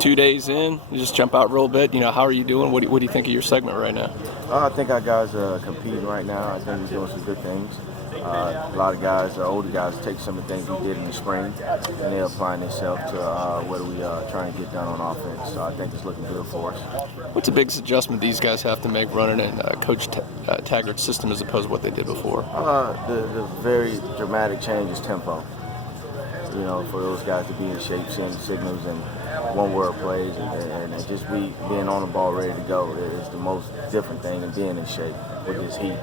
2 days in, you just jump out real bit. How are you doing? What do you think of your segment right now? I think our guys are competing right now. I think we're doing some good things. A lot of guys, older guys, take some of the things we did in the spring and they're applying themselves to what we trying to get done on offense. So I think it's looking good for us. What's the biggest adjustment these guys have to make running in Coach Taggart's system as opposed to what they did before? The very dramatic change is tempo. For those guys to be in shape, seeing signals and one-word plays, and just being on the ball, ready to go is the most different thing than being in shape with this heat.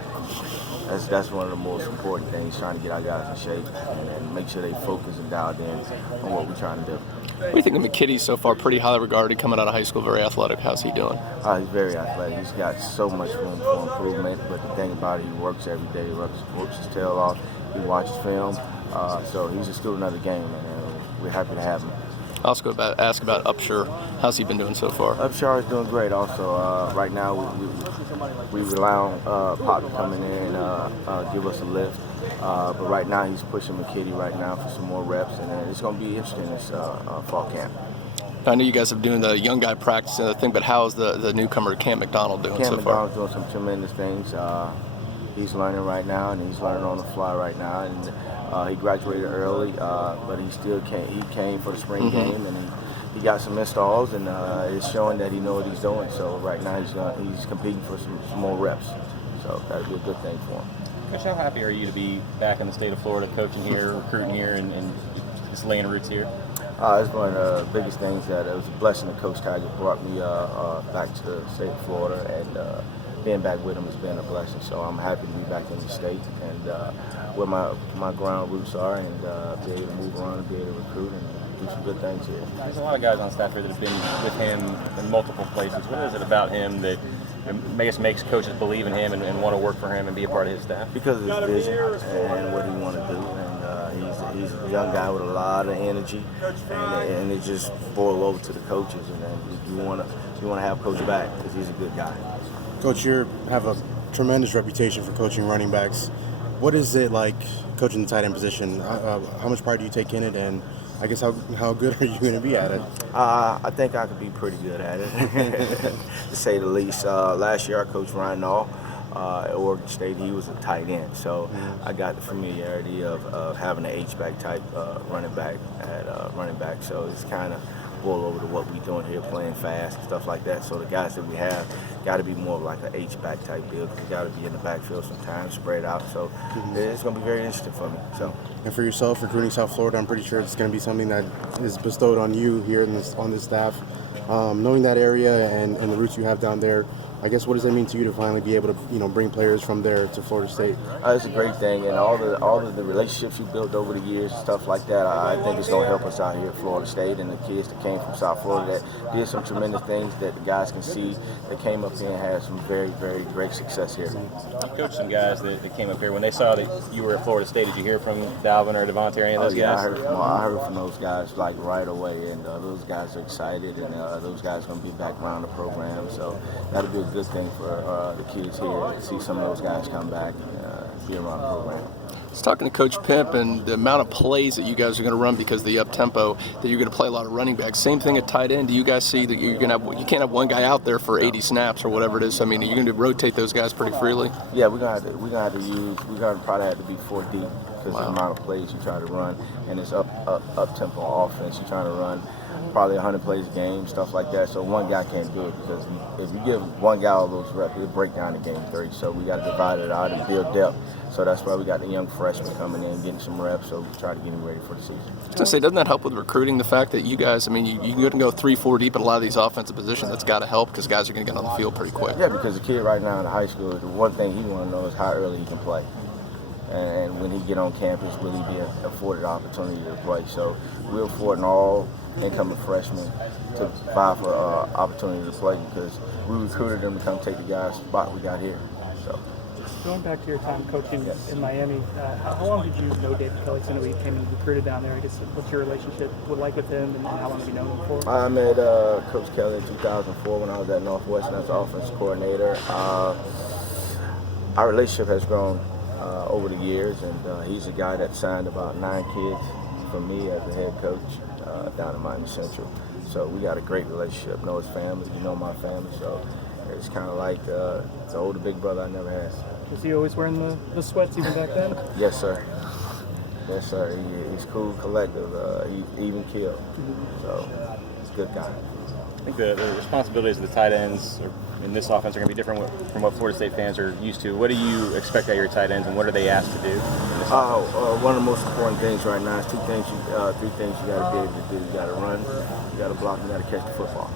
That's one of the most important things, trying to get our guys in shape and make sure they focus and dialed in on what we're trying to do. What do you think of McKitty so far? Pretty highly regarded coming out of high school, very athletic. How's he doing? He's very athletic. He's got so much room for improvement, but the thing about it, he works every day. He works his tail off. He watches film. So he's a student of the game, and we're happy to have him. I'll also ask about Upshur. How's he been doing so far? Upshur is doing great also. Right now we rely on Pop to come in there and give us a lift. But right now he's pushing McKitty right now for some more reps, and it's going to be interesting this fall camp. I know you guys are doing the young guy practice and everything, but how is the newcomer Cam McDonald doing so far? Cam McDonald's doing some tremendous things. He's learning right now, and he's learning on the fly right now. And he graduated early, but he still came for the spring game, and he got some installs, and it's showing that he knows what he's doing. So right now he's competing for some more reps. So that'd be a good thing for him. Coach, how happy are you to be back in the state of Florida, coaching here, recruiting here, and just laying roots here? It's one of the biggest things that it was a blessing that Coach Taggart brought me back to the state of Florida, and being back with him has been a blessing. So I'm happy to be back in the state and where my ground roots are, and be able to move around and be able to recruit and do some good things here. There's a lot of guys on staff here that have been with him in multiple places. What is it about him that makes coaches believe in him and want to work for him and be a part of his staff? Because of his vision and what he want to do, and he's a young guy with a lot of energy, and it just boils over to the coaches, and then you want to have Coach back because he's a good guy. Coach, you have a tremendous reputation for coaching running backs. What is it like coaching the tight end position? How much pride do you take in it, and I guess how good are you going to be at it? I think I could be pretty good at it, to say the least. Last year I coached Ryan Nall at Oregon State. He was a tight end, so I got the familiarity of having an H-back type running back at running back. So it's kind of boil over to what we're doing here, playing fast, stuff like that. So the guys that we have got to be more of like an H-back type build. We got to be in the backfield sometimes, spread out. So it's going to be very interesting for me. So. And for yourself, recruiting South Florida, I'm pretty sure it's going to be something that is bestowed on you here on this staff. Knowing that area and the roots you have down there, I guess what does that mean to you to finally be able to bring players from there to Florida State? It's a great thing, and all of the relationships you built over the years, stuff like that. I think it's going to help us out here at Florida State, and the kids that came from South Florida that did some tremendous things that the guys can see. That came up here and had some very, very great success here. You coached some guys that came up here. When they saw that you were at Florida State, did you hear from Dalvin or Devontae or any of those guys? I heard from those guys like right away, and those guys are excited, and those guys are going to be back around the program. So that'll be a good thing for the kids here to see some of those guys come back and be around the program. I was talking to Coach Pimp and the amount of plays that you guys are going to run because of the up-tempo, that you're going to play a lot of running backs. Same thing at tight end. Do you guys see that you can't have one guy out there for 80 snaps or whatever it is? I mean, are you going to rotate those guys pretty freely? Yeah, we're going to probably have to be 4 deep because of the amount of plays you try to run, and it's up-tempo offense. You're trying to run probably 100 plays a game, stuff like that. So one guy can't do it because if you give one guy all those reps, it'll break down the game 30. So we got to divide it out and build depth. So that's why we got the young freshmen coming in, getting some reps. So we try to get them ready for the season. I was going to say, doesn't that help with recruiting? The fact that you guys, I mean, you can go 3-4 deep in a lot of these offensive positions. That's got to help because guys are going to get on the field pretty quick. Yeah, because the kid right now in high school, the one thing he want to know is how early he can play. And when he get on campus, will he be afforded the opportunity to play? So we're affording all incoming freshmen to vie for opportunity to play because we recruited them to come take the guy's spot we got here. So. Going back to your time coaching in Miami, how long did you know David Kelly? I know he came and recruited down there. I guess what's your relationship like with him, and how long have you known him for? I met Coach Kelly in 2004 when I was at Northwestern as offense coordinator. Our relationship has grown over the years, and he's a guy that signed about 9 kids from me as the head coach down in Miami Central. So we got a great relationship. Know his family, you know my family. So it's kind of like the older big brother I never had. Was he always wearing the sweats even back then? Yes, sir. Yes, sir. He's cool, collective, even killed. So he's a good guy. I think the responsibilities of the tight ends in this offense are going to be different from what Florida State fans are used to. What do you expect out of your tight ends, and what are they asked to do? In this One of the most important things right now is three things you got to be able to do. You got to run, you got to block, you got to catch the football.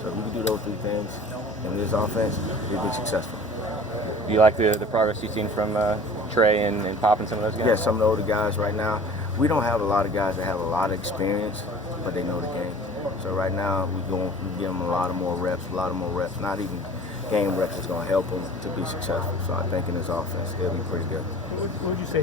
So if we can do those three things in this offense, we'll be successful. Do you like the progress you've seen from Trey and Pop and some of those guys? Yeah, some of the older guys right now. We don't have a lot of guys that have a lot of experience, but they know the game. So right now we give them a lot more reps. Not even game reps is going to help them to be successful. So I think in this offense they'll be pretty good. What would you say